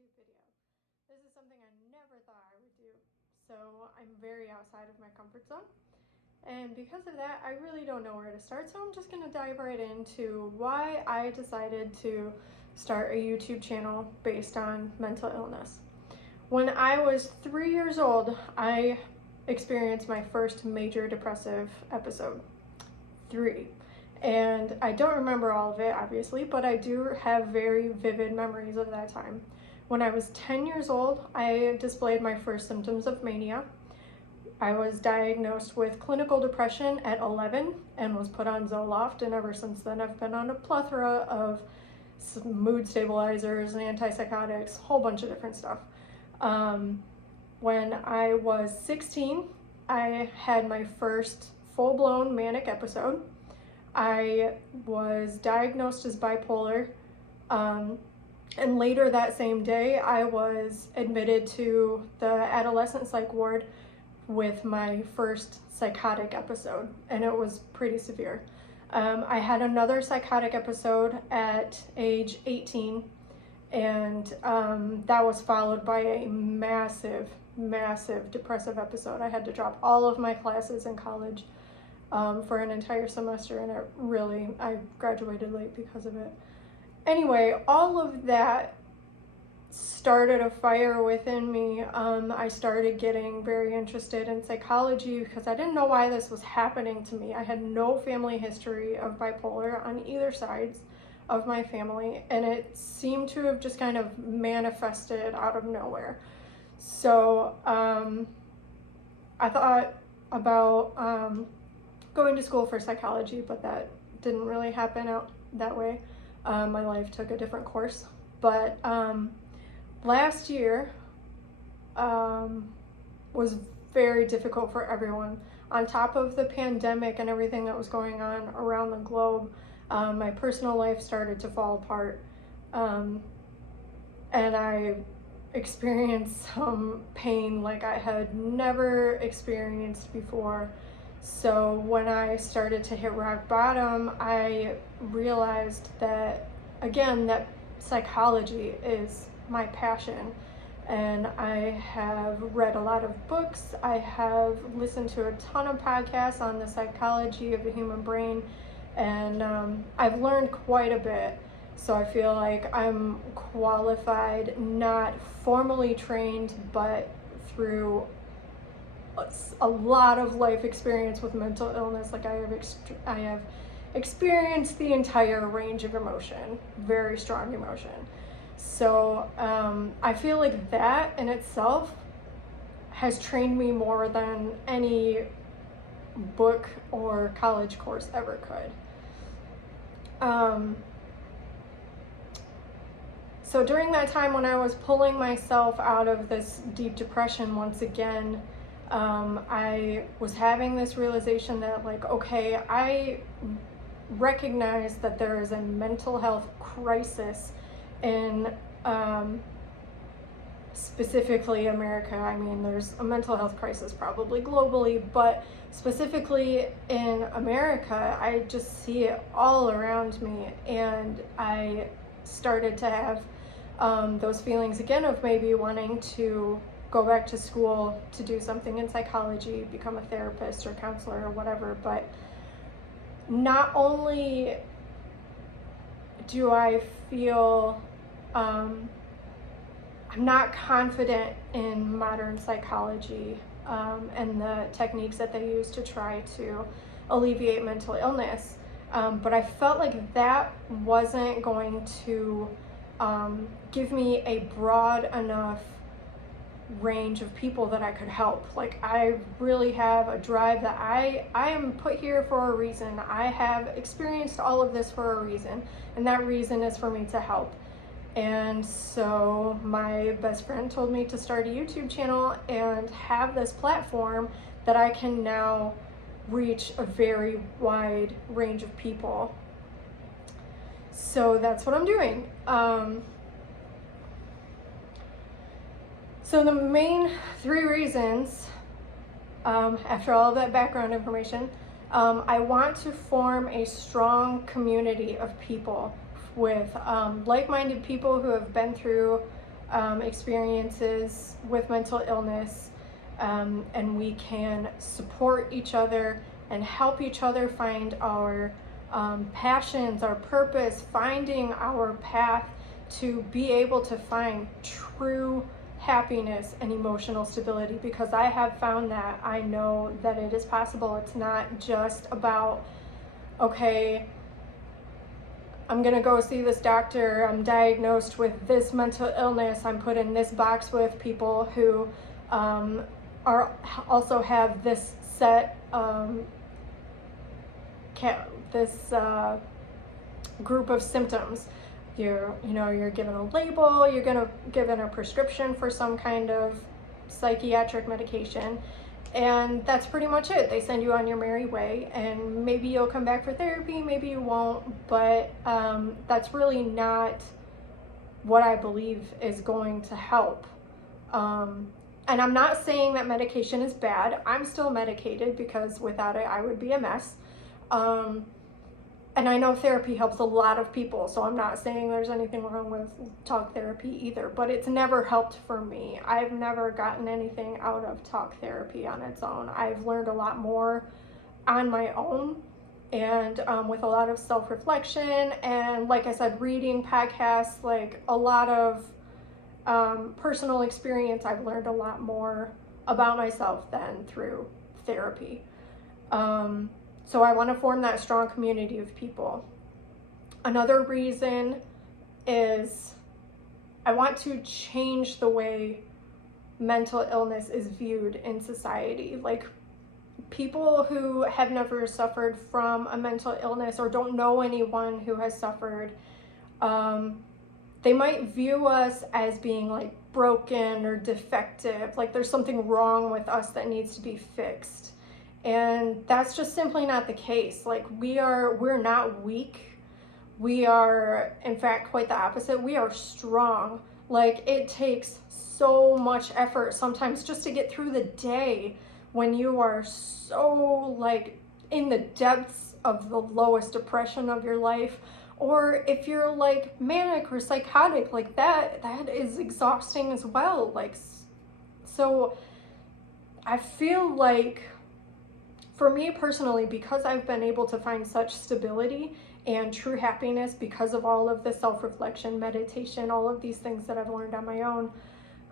YouTube video. This is something I never thought I would do, so I'm very outside of my comfort zone. And because of that, I really don't know where to start, so I'm just going to dive right into why I decided to start a YouTube channel based on mental illness. When I was 3 years old, I experienced my first major depressive episode. 3. And I don't remember all of it, obviously, but I do have very vivid memories of that time. When I was 10 years old, I displayed my first symptoms of mania. I was diagnosed with clinical depression at 11 and was put on Zoloft, and ever since then I've been on a plethora of mood stabilizers, antipsychotics, a whole bunch of different stuff. When I was 16, I had my first full-blown manic episode. I was diagnosed as bipolar, and later that same day I was admitted to the adolescent psych ward with my first psychotic episode, and it was pretty severe. I had another psychotic episode at age 18, and that was followed by a massive depressive episode. I had to drop all of my classes in college for an entire semester, and I graduated late because of it. Anyway, all of that started a fire within me. I started getting very interested in psychology because I didn't know why this was happening to me. I had no family history of bipolar on either sides of my family, and it seemed to have just kind of manifested out of nowhere. So I thought about going to school for psychology, but that didn't really happen out that way. My life took a different course. But last year was very difficult for everyone. On top of the pandemic and everything that was going on around the globe, my personal life started to fall apart, and I experienced some pain like I had never experienced before. So when I started to hit rock bottom, I realized that, again, that psychology is my passion. And I have read a lot of books. I have listened to a ton of podcasts on the psychology of the human brain, and I've learned quite a bit. So I feel like I'm qualified, not formally trained, but through a lot of life experience with mental illness. Like I have experienced the entire range of emotion, very strong emotion. So I feel like that in itself has trained me more than any book or college course ever could. So during that time when I was pulling myself out of this deep depression once again, I was having this realization that, like, okay, I recognize that there is a mental health crisis in specifically America. I mean, there's a mental health crisis probably globally, but specifically in America, I just see it all around me, and I started to have those feelings again of maybe wanting to go back to school to do something in psychology, become a therapist or counselor or whatever. But not only do I feel I'm not confident in modern psychology and the techniques that they use to try to alleviate mental illness, but I felt like that wasn't going to give me a broad enough range of people that I could help. Like, I really have a drive that I am put here for a reason. I have experienced all of this for a reason, and that reason is for me to help. And so my best friend told me to start a YouTube channel and have this platform that I can now reach a very wide range of people. So that's what I'm doing. So the main 3 reasons, after all of that background information, I want to form a strong community of people with like-minded people who have been through experiences with mental illness, and we can support each other and help each other find our passions, our purpose, finding our path to be able to find true happiness and emotional stability, because I have found that. I know that it is possible. It's not just about, okay, I'm gonna go see this doctor, I'm diagnosed with this mental illness, I'm put in this box with people who are also have this set group of symptoms. You're given a label, you're given a prescription for some kind of psychiatric medication, and that's pretty much it. They send you on your merry way, and maybe you'll come back for therapy, maybe you won't, but that's really not what I believe is going to help. And I'm not saying that medication is bad. I'm still medicated because without it, I would be a mess. And I know therapy helps a lot of people, so I'm not saying there's anything wrong with talk therapy either, but it's never helped for me. I've never gotten anything out of talk therapy on its own. I've learned a lot more on my own, and with a lot of self-reflection, and like I said, reading podcasts, like a lot of personal experience. I've learned a lot more about myself than through therapy. So I want to form that strong community of people. Another reason is I want to change the way mental illness is viewed in society. Like, people who have never suffered from a mental illness or don't know anyone who has suffered, they might view us as being like broken or defective, like there's something wrong with us that needs to be fixed. And that's just simply not the case. Like, we're not weak. We are, in fact, quite the opposite. We are strong. Like, it takes so much effort sometimes just to get through the day when you are so like in the depths of the lowest depression of your life, or if you're like manic or psychotic, like that is exhausting as well. Like, so I feel like, for me personally, because I've been able to find such stability and true happiness because of all of the self-reflection, meditation, all of these things that I've learned on my own,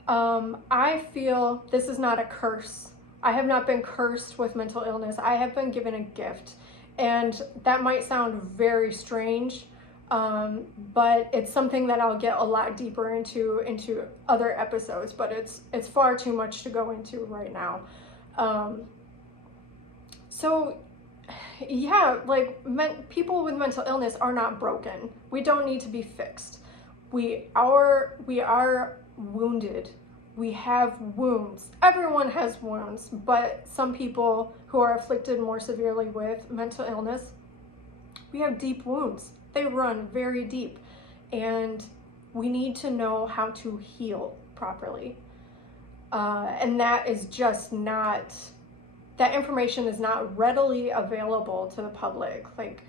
I feel this is not a curse. I have not been cursed with mental illness. I have been given a gift. And that might sound very strange, but it's something that I'll get a lot deeper into other episodes, but it's far too much to go into right now. So yeah, like people with mental illness are not broken. We don't need to be fixed. We are wounded. We have wounds. Everyone has wounds, but some people who are afflicted more severely with mental illness, we have deep wounds. They run very deep, and we need to know how to heal properly. And that is just not, that information is not readily available to the public. Like,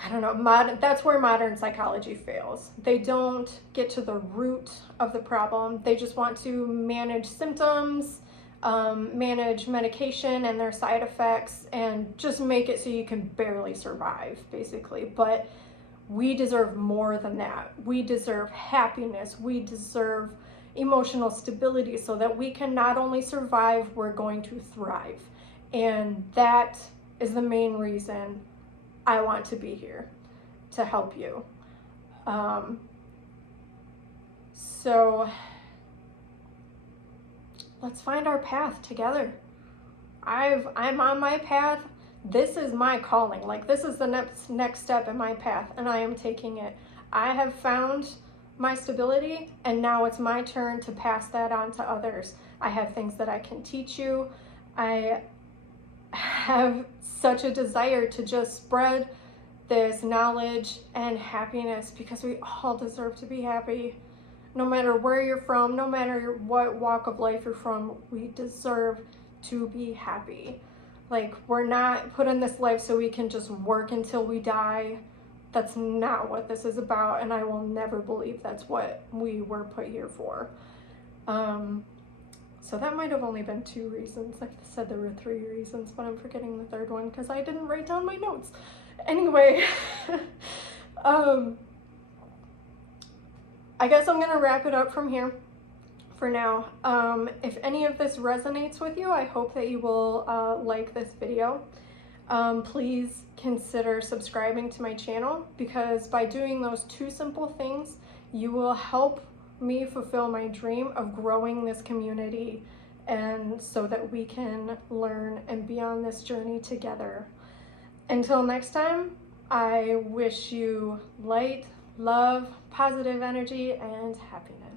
I don't know, that's where modern psychology fails. They don't get to the root of the problem. They just want to manage symptoms, manage medication and their side effects, and just make it so you can barely survive, basically. But we deserve more than that. We deserve happiness. We deserve emotional stability so that we can not only survive, we're going to thrive. And that is the main reason I want to be here, to help you. So let's find our path together. I'm on my path. This is my calling. Like, this is the next step in my path, and I am taking it. I have found my stability, and now it's my turn to pass that on to others. I have things that I can teach you. I have such a desire to just spread this knowledge and happiness, because we all deserve to be happy. No matter where you're from, no matter what walk of life you're from, we deserve to be happy. Like, we're not put in this life so we can just work until we die. That's not what this is about, and I will never believe that's what we were put here for. So that might have only been 2 reasons. I said there were 3 reasons, but I'm forgetting the third one because I didn't write down my notes. Anyway, I guess I'm gonna wrap it up from here for now. If any of this resonates with you, I hope that you will like this video. Please consider subscribing to my channel, because by doing those 2 simple things, you will help me fulfill my dream of growing this community, and so that we can learn and be on this journey together. Until next time, I wish you light, love, positive energy, and happiness.